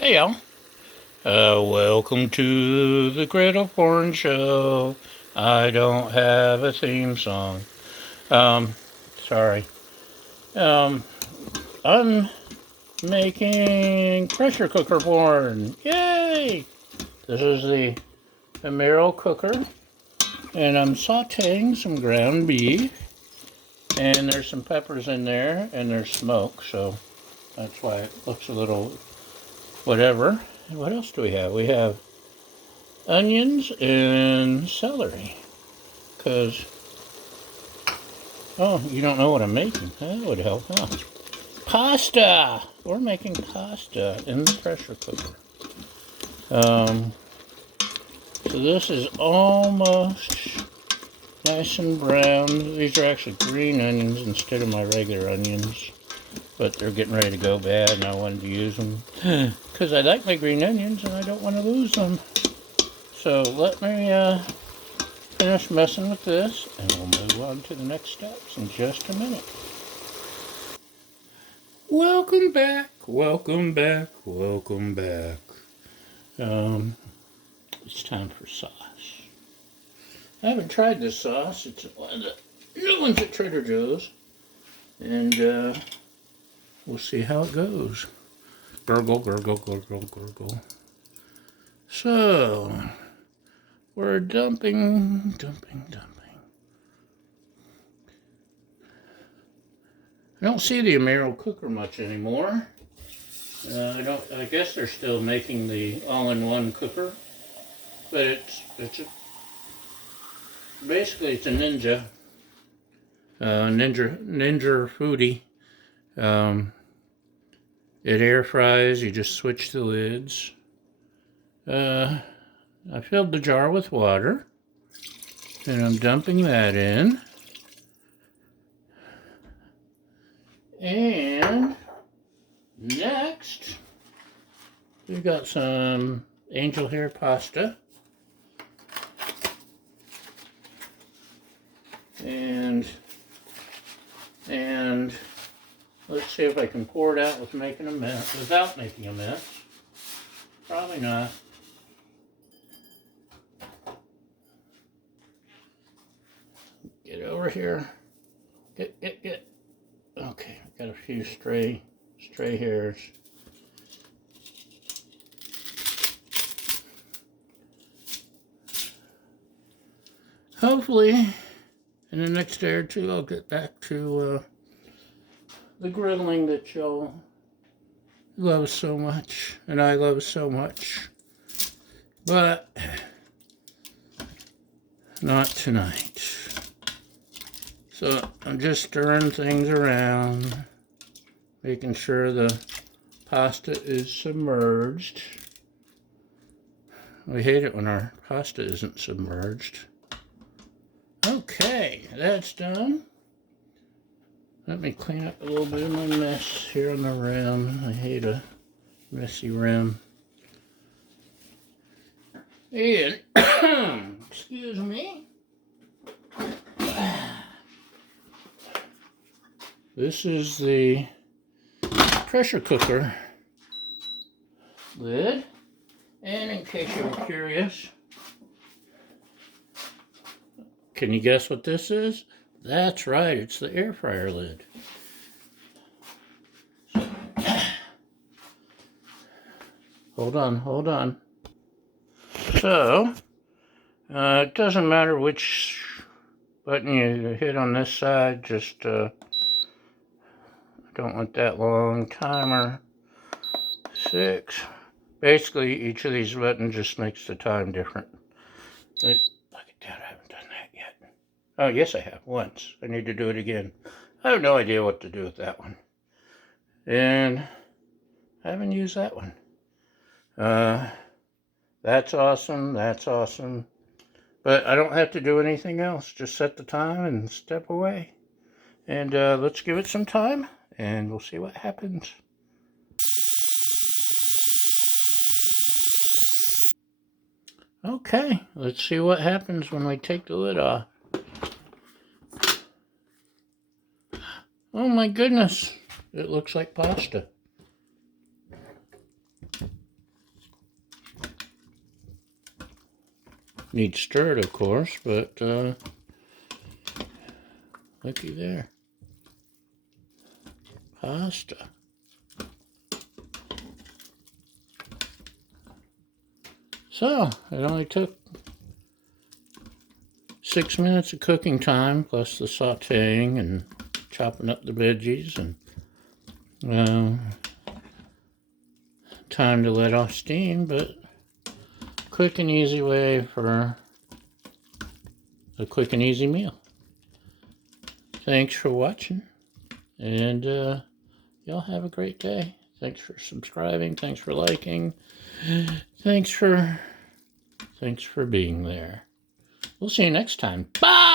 Hey y'all, welcome to the Griddle Porn Show. I don't have a theme song. Um, sorry. I'm making pressure cooker porn. Yay! This is the Emeril cooker, and I'm sauteing some ground beef, and there's some peppers in there, and there's smoke, so that's why it looks a little whatever. And what else do we have? We have onions and celery. Because, oh, you don't know what I'm making. That would help, huh? Pasta! We're making pasta in the pressure cooker. So this is almost nice and brown. These are actually green onions instead of my regular onions. But they're getting ready to go bad and I wanted to use them. Because I like my green onions and I don't want to lose them. So let me finish messing with this and we'll move on to the next steps in just a minute. Welcome back, welcome back, welcome back. It's time for sauce. I haven't tried this sauce. It's one of the new ones at Trader Joe's. And we'll see how it goes. Gurgle, gurgle, gurgle, gurgle. So, we're dumping. I don't see the Emeril cooker much anymore. I guess they're still making the all-in-one cooker, but basically it's a Ninja foodie. It air fries. You just switch the lids. I filled the jar with water, and I'm dumping that in. And next, we've got some angel hair pasta. And let's see if I can pour it out without making a mess. Probably not. Get over here. Get. Okay, got a few stray hairs. Hopefully, in the next day or two, I'll get back to the griddling that y'all love so much, and I love so much. But not tonight. So I'm just stirring things around, making sure the pasta is submerged. We hate it when our pasta isn't submerged. Okay, that's done. Let me clean up a little bit of my mess here on the rim. I hate a messy rim. And, excuse me. This is the pressure cooker lid. And in case you were curious, can you guess what this is? That's right, it's the air fryer lid. Hold on. So, it doesn't matter which button you hit on this side, just I don't want that long. Timer 6. Basically, each of these buttons just makes the time different. Look at that, I haven't done that yet. Oh, yes I have, once. I need to do it again. I have no idea what to do with that one. And I haven't used that one. That's awesome. But I don't have to do anything else. Just set the time and step away. And let's give it some time, and we'll see what happens. Okay, let's see what happens when we take the lid off. Oh my goodness, it looks like pasta. Needs stirred, of course, but looky there. Pasta. So, it only took 6 minutes of cooking time, plus the sauteing and chopping up the veggies, and time to let off steam, but quick and easy way for a quick and easy meal. Thanks for watching, and y'all have a great day. Thanks for subscribing, thanks for liking, thanks for being there. We'll see you next time. Bye!